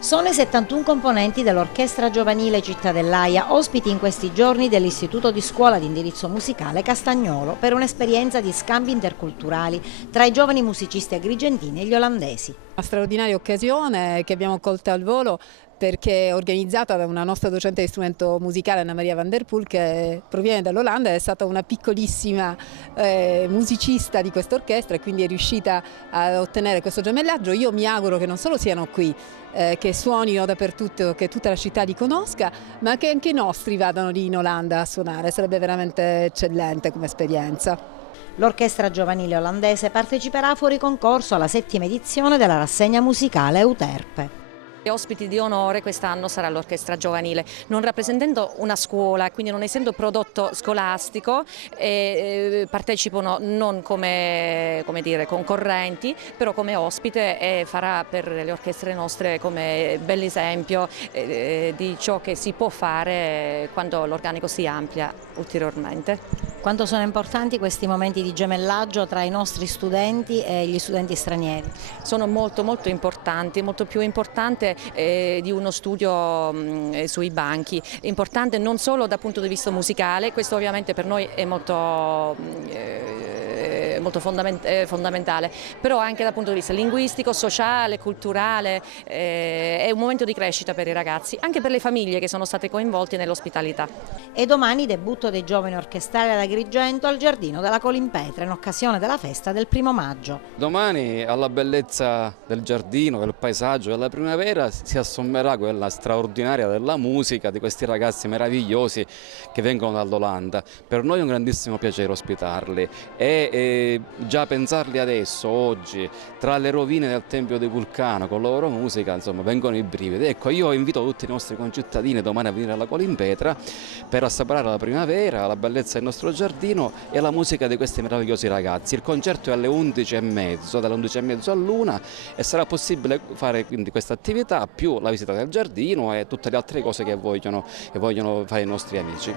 Sono i 71 componenti dell'Orchestra Giovanile Città dell'Aia, ospiti in questi giorni dell'Istituto di Scuola di Indirizzo Musicale Castagnolo per un'esperienza di scambi interculturali tra i giovani musicisti agrigentini e gli olandesi. Una straordinaria occasione che abbiamo colto al volo perché è organizzata da una nostra docente di strumento musicale, Anna Maria van der Poel, che proviene dall'Olanda, è stata una piccolissima musicista di questa orchestra e quindi è riuscita a ottenere questo gemellaggio. Io mi auguro che non solo siano qui, che suonino dappertutto, che tutta la città li conosca, ma che anche i nostri vadano lì in Olanda a suonare, sarebbe veramente eccellente come esperienza. L'orchestra giovanile olandese parteciperà fuori concorso alla 7ª edizione della rassegna musicale Euterpe. Ospiti di onore quest'anno sarà l'orchestra giovanile, non rappresentando una scuola, quindi non essendo prodotto scolastico, partecipano non come dire, concorrenti, però come ospite, e farà per le orchestre nostre come bell'esempio di ciò che si può fare quando l'organico si amplia ulteriormente. Quanto sono importanti questi momenti di gemellaggio tra i nostri studenti e gli studenti stranieri? Sono molto importanti, molto più importante di uno studio sui banchi. È importante non solo dal punto di vista musicale, questo ovviamente per noi è molto fondamentale, però anche dal punto di vista linguistico, sociale, culturale, è un momento di crescita per i ragazzi, anche per le famiglie che sono state coinvolte nell'ospitalità. E domani debutto dei giovani orchestrali ad Agrigento al Giardino della Colimpetra in occasione della festa del 1° maggio. Domani alla bellezza del giardino, del paesaggio, della primavera si assommerà quella straordinaria della musica di questi ragazzi meravigliosi che vengono dall'Olanda. Per noi è un grandissimo piacere ospitarli e già pensarli adesso, oggi, tra le rovine del Tempio di Vulcano con la loro musica, insomma, vengono i brividi. Ecco, io invito tutti i nostri concittadini domani a venire alla Colimpetra per assaporare la primavera, la bellezza del nostro giardino e la musica di questi meravigliosi ragazzi. Il concerto è alle 11:30, dalle 11:30 all'1, e sarà possibile fare quindi questa attività più la visita del giardino e tutte le altre cose che vogliono fare i nostri amici.